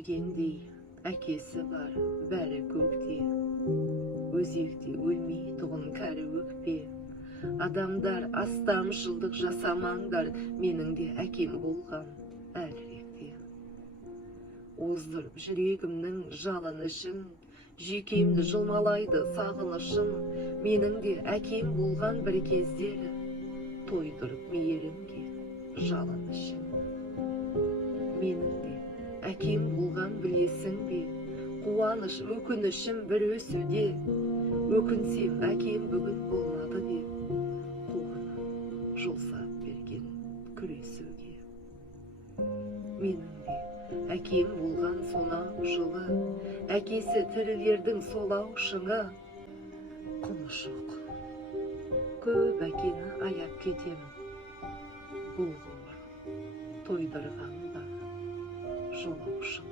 өлгендей, әкесі бар, бәрі көкте. Өзекте өлмей тұғын кәрі өкпе. Адамдар астам жылдық жасамаңдар, менің де әкем болған әліректе. Оздырып жүрегімнің жалынышын, жүйкемді жылмалайды сағынышын, менің де әкем болған бір кездері, тойдырып мейірімге жалынышын. Менің де әкем болған білесің бе, қуаныш өкінішім бір өсуде. Өкінсем әкем бүгін болмады деп, қолына жол сап берген күресуге. Менің де әкем болған сонау жылы, әкесі тірілердің солау шыңы. Құны жоқ, көп әкені аяп кетем, бұл ғұмыр тойдырған ба жолаушың.